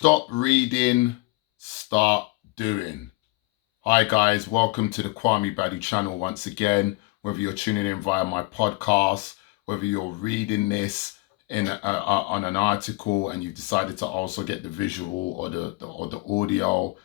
Stop reading, start doing. Hi guys, welcome to the Kwame Badu channel once again. Whether you're tuning in via my podcast, whether you're reading this on an article and you've decided to also get the visual or the audio,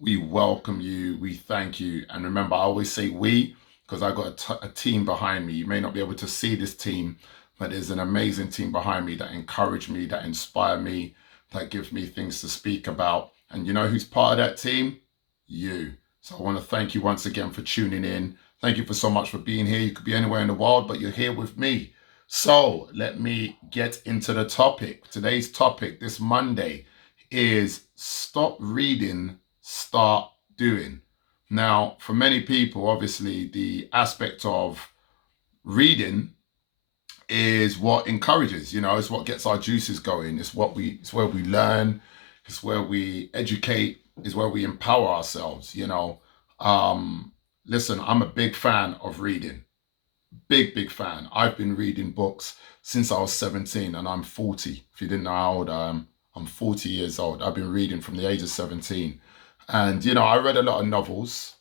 we welcome you, we thank you. And remember, I always say we because I got a team behind me. You may not be able to see this team, but there's an amazing team behind me that encourage me, that inspire me, that give me things to speak about. And you know who's part of that team? You. So I want to thank you once again for tuning in. Thank you for so much for being here. You could be anywhere in the world, but you're here with me. So let me get into the topic. Today's topic this Monday is stop reading, start doing. Now, for many people, obviously, the aspect of reading is what encourages, it's what gets our juices going. It's where we learn, it's where we educate, it's where we empower ourselves. Listen, I'm a big fan of reading. Big fan. I've been reading books since I was 17 and I'm 40. If you didn't know how old I am, I'm 40 years old. I've been reading from the age of 17. And, I read a lot of novels.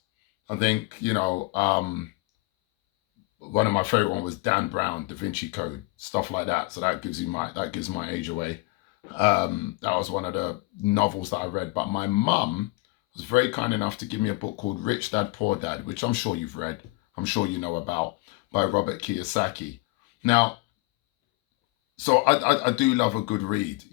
I think, one of my favorite one was Dan Brown, Da Vinci Code, stuff like that. So that gives my age away. That was one of the novels that I read. But my mum was very kind enough to give me a book called Rich Dad Poor Dad, which I'm sure you've read. I'm sure you know about, by Robert Kiyosaki. Now, so I do love a good read,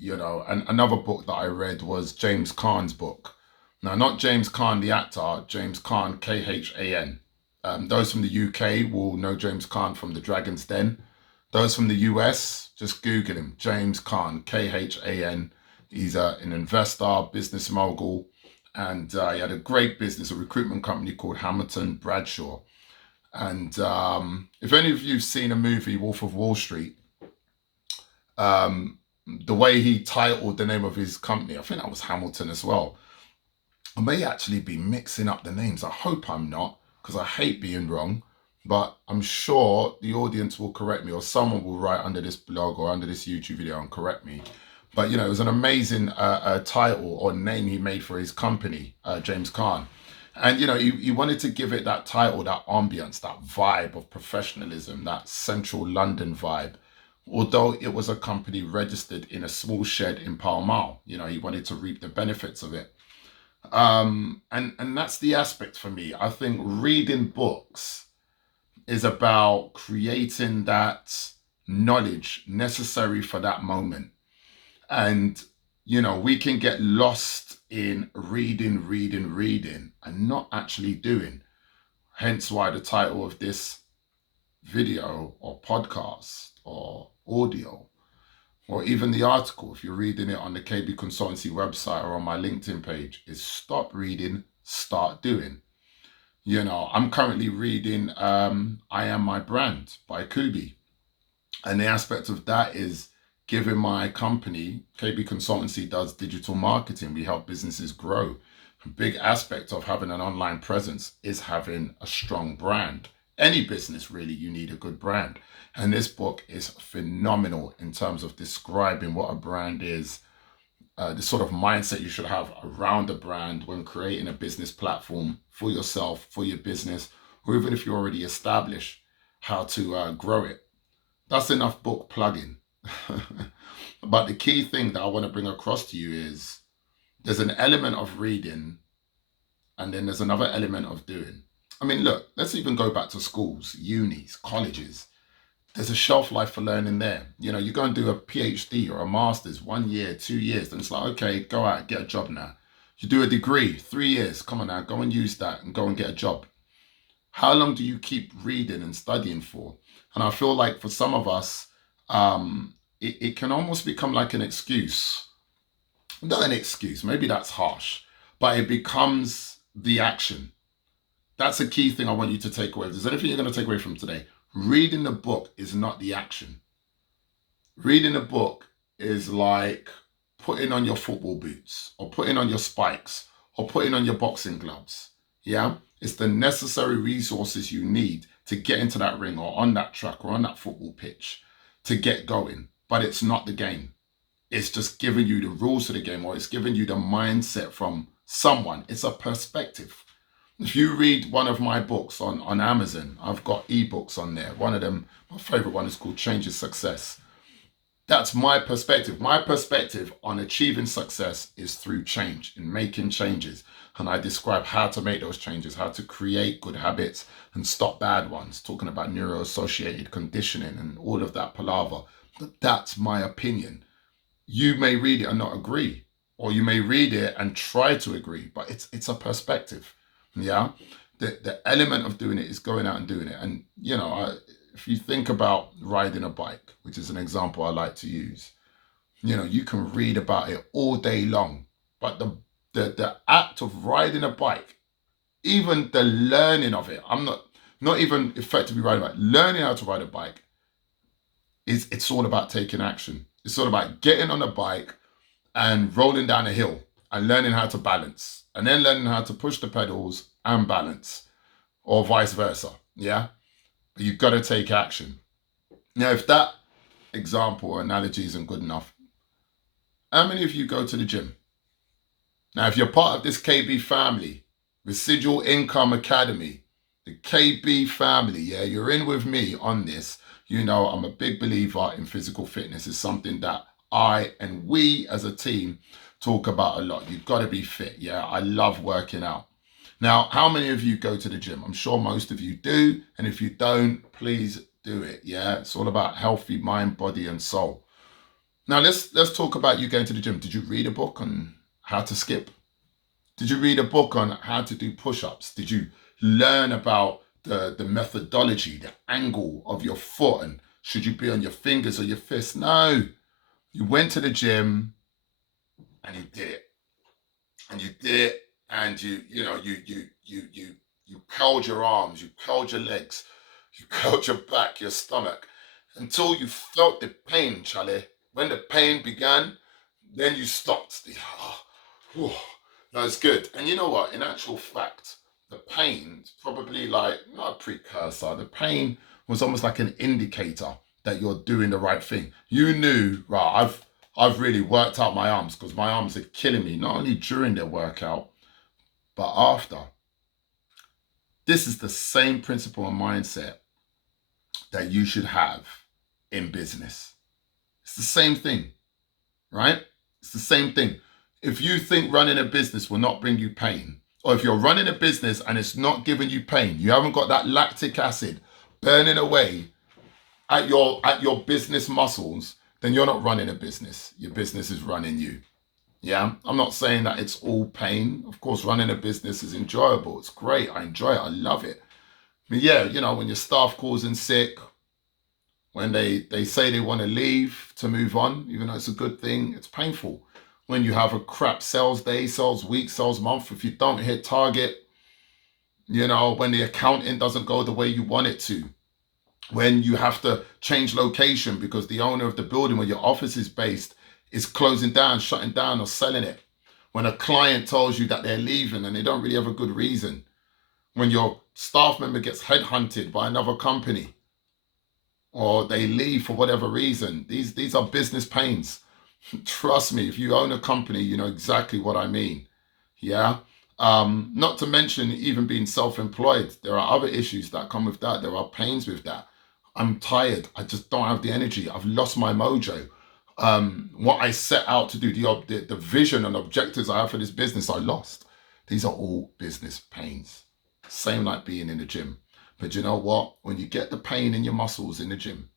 And another book that I read was James Caan's book. Now, not James Caan the actor, James Caan, Khan. Those from the UK will know James Caan from The Dragon's Den. Those from the US, just Google him, James Caan, Khan. He's an investor, business mogul, and he had a great business, a recruitment company called Hamilton Bradshaw. And if any of you've seen a movie, Wolf of Wall Street, the way he titled the name of his company, I think that was Hamilton as well. I may actually be mixing up the names. I hope I'm not, because I hate being wrong. But I'm sure the audience will correct me, or someone will write under this blog or under this YouTube video and correct me. But, it was an amazing title or name he made for his company, James Caan. And, he wanted to give it that title, that ambience, that vibe of professionalism, that central London vibe. Although it was a company registered in a small shed in Pall Mall, he wanted to reap the benefits of it. And that's the aspect for me. I think reading books is about creating that knowledge necessary for that moment. And, we can get lost in reading and not actually doing. Hence why the title of this video or podcast or audio or even the article, if you're reading it on the KB Consultancy website or on my LinkedIn page, is Stop Reading, Start Doing. I'm currently reading I Am My Brand by Kubi. And the aspect of that is giving my company, KB Consultancy does digital marketing. We help businesses grow. A big aspect of having an online presence is having a strong brand. Any business, really, you need a good brand. And this book is phenomenal in terms of describing what a brand is, the sort of mindset you should have around a brand when creating a business platform for yourself, for your business, or even if you're already established, how to grow it. That's enough book plugging. But the key thing that I want to bring across to you is there's an element of reading and then there's another element of doing. I mean, look, let's even go back to schools, unis, colleges. There's a shelf life for learning there. You go and do a PhD or a master's, 1 year, 2 years, then it's like, okay, go out, get a job now. You do a degree, 3 years, come on now, go and use that and go and get a job. How long do you keep reading and studying for? And I feel like for some of us, it can almost become like an excuse. Not an excuse, maybe that's harsh, but it becomes the action. That's a key thing I want you to take away. If there's anything you're going to take away from today, reading the book is not the action. Reading a book is like putting on your football boots or putting on your spikes or putting on your boxing gloves. Yeah, it's the necessary resources you need to get into that ring or on that track or on that football pitch to get going. But it's not the game. it's just giving you the rules of the game, or it's giving you the mindset from someone. It's a perspective. If you read one of my books on Amazon, I've got ebooks on there. One of them, my favorite one, is called Change Is Success. That's my perspective. My perspective on achieving success is through change, in making changes. And I describe how to make those changes, how to create good habits and stop bad ones, talking about neuro-associated conditioning and all of that palaver. But that's my opinion. You may read it and not agree, or you may read it and try to agree, but it's a perspective. Yeah, the element of doing it is going out and doing it. And if you think about riding a bike, which is an example I like to use, you can read about it all day long, but the act of riding a bike, even the learning of it, I'm not even effectively riding a bike, learning how to ride a bike, it's all about taking action. It's all about getting on a bike and rolling down a hill and learning how to balance, and then learning how to push the pedals and balance, or vice versa. Yeah, but you've got to take action. Now, if that example or analogy isn't good enough, how many of you go to the gym? Now, if you're part of this KB family, Residual Income Academy, the KB family, yeah, you're in with me on this. I'm a big believer in physical fitness. It's something that I and we as a team talk about a lot. You've got to be fit. Yeah, I love working out. Now, how many of you go to the gym? I'm sure most of you do. And if you don't, please do it. Yeah, it's all about healthy mind, body, and soul. Now, let's talk about you going to the gym. Did you read a book on how to skip? Did you read a book on how to do push-ups? Did you learn about the methodology, the angle of your foot, and should you be on your fingers or your fists? No. You went to the gym and you did it. And you did it, and you curled your arms, you curled your legs, you curled your back, your stomach, until you felt the pain, Charlie. When the pain began, then you stopped. That's good. And you know what? In actual fact, the pain is probably like not a precursor. The pain was almost like an indicator that you're doing the right thing. You knew, right, I've really worked out my arms, because my arms are killing me, not only during the workout, but after. This is the same principle and mindset that you should have in business. It's the same thing, right? It's the same thing. If you think running a business will not bring you pain, or if you're running a business and it's not giving you pain, you haven't got that lactic acid burning away at your business muscles, then you're not running a business. Your business is running you. Yeah, I'm not saying that it's all pain. Of course, running a business is enjoyable. It's great. I enjoy it. I love it. But yeah, when your staff calls in sick, when they say they want to leave to move on, even though it's a good thing, it's painful. When you have a crap sales day, sales week, sales month, if you don't hit target, when the accounting doesn't go the way you want it to, when you have to change location because the owner of the building where your office is based is closing down, shutting down, or selling it. When a client tells you that they're leaving and they don't really have a good reason. When your staff member gets headhunted by another company, or they leave for whatever reason. These are business pains. Trust me, if you own a company, you know exactly what I mean. Yeah. Not to mention even being self-employed. There are other issues that come with that. There are pains with that. I'm tired. I just don't have the energy. I've lost my mojo. What I set out to do, the vision and objectives I have for this business, I lost. These are all business pains. Same like being in the gym. But you know what? When you get the pain in your muscles in the gym,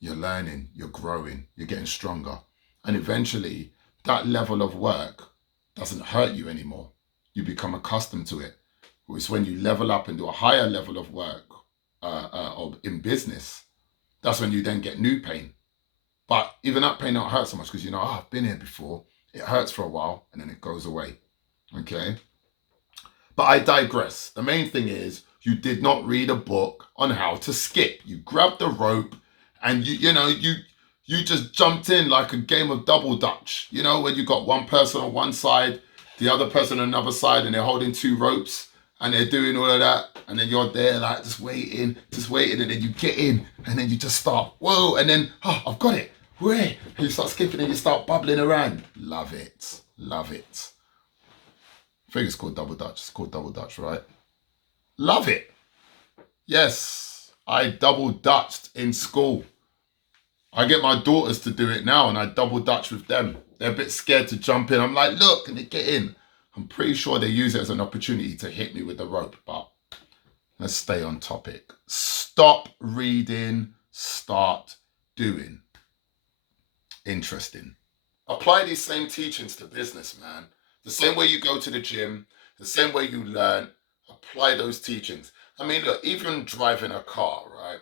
you're learning, you're growing, you're getting stronger. And eventually, that level of work doesn't hurt you anymore. You become accustomed to it. It's when you level up and do a higher level of work in business, that's when you then get new pain. But even that pain don't hurt so much because I've been here before. It hurts for a while and then it goes away. Okay? But I digress. The main thing is you did not read a book on how to skip. You grabbed the rope and you just jumped in like a game of double dutch. When you got one person on one side, the other person on another side, and they're holding two ropes and they're doing all of that. And then you're there just waiting. And then you get in and then you just start, whoa. And then, I've got it. Where? You start skipping and you start bubbling around. Love it. Love it. I think it's called double dutch. It's called double dutch, right? Love it. Yes, I double dutched in school. I get my daughters to do it now and I double dutch with them. They're a bit scared to jump in. I'm like, look, can they get in? I'm pretty sure they use it as an opportunity to hit me with the rope, but let's stay on topic. Stop reading, start doing. Interesting. Apply these same teachings to business, man. The same way you go to the gym, the same way you learn, apply those teachings. I mean, look, even driving a car, right?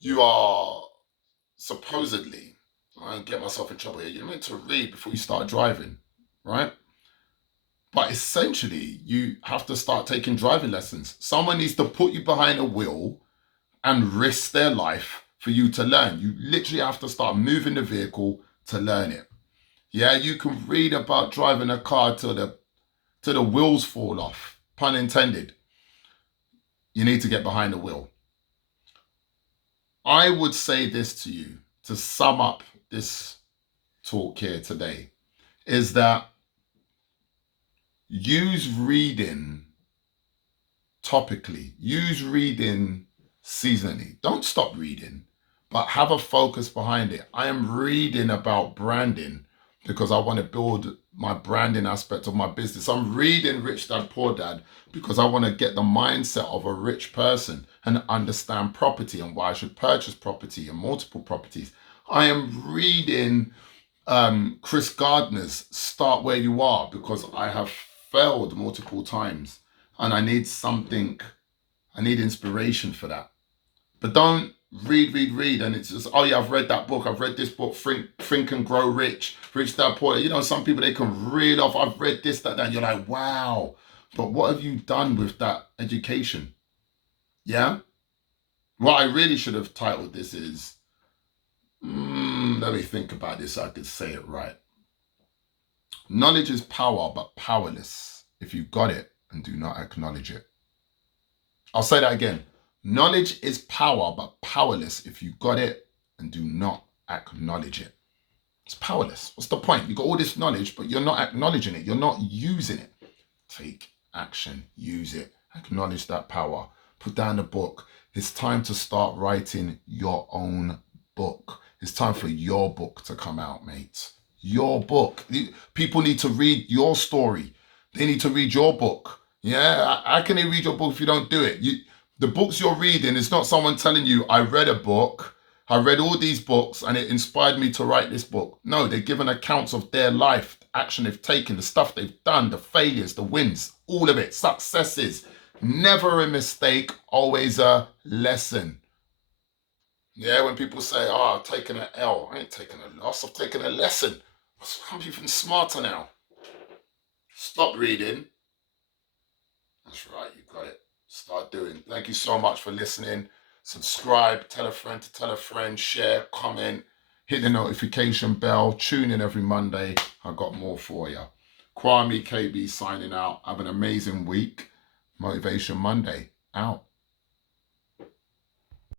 You are supposedly, I don't get myself in trouble here, you're meant to read before you start driving, right? But essentially, you have to start taking driving lessons. Someone needs to put you behind a wheel and risk their life for you to learn. You literally have to start moving the vehicle to learn it. Yeah, you can read about driving a car till the wheels fall off, pun intended. You need to get behind the wheel. I would say this to you to sum up this talk here today, is that use reading topically, use reading seasonally. Don't stop reading, but have a focus behind it. I am reading about branding because I want to build my branding aspect of my business. I'm reading Rich Dad Poor Dad because I want to get the mindset of a rich person and understand property and why I should purchase property and multiple properties. I am reading Chris Gardner's Start Where You Are because I have failed multiple times and I need inspiration for that. But don't read and it's just, oh yeah, I've read that book, I've read this book, Think and Grow Rich, Rich Dad Poor. You know, some people, they can read off, I've read this, that, and you're like, wow. But what have you done with that education? Yeah? What I really should have titled this is, let me think about this so I could say it right. Knowledge is power, but powerless if you got it and do not acknowledge it. I'll say that again. Knowledge is power, but powerless if you got it and do not acknowledge it. It's powerless. What's the point? You got all this knowledge, but you're not acknowledging it. You're not using it. Take action. Use it. Acknowledge that power. Put down the book. It's time to start writing your own book. It's time for your book to come out, mate. Your book. People need to read your story. They need to read your book. Yeah, how can they read your book if you don't do it? The books you're reading is not someone telling you, I read a book, I read all these books and it inspired me to write this book. No, they're giving accounts of their life, the action they've taken, the stuff they've done, the failures, the wins, all of it, successes. Never a mistake, always a lesson. Yeah, when people say, oh, I've taken an L, I ain't taken a loss, I've taken a lesson. I'm even smarter now. Stop reading. That's right, you got it. Start doing. Thank you so much for listening. Subscribe, tell a friend, share, comment, hit the notification bell, tune in every Monday. I've got more for you. Kwame KB signing out. Have an amazing week. Motivation Monday out.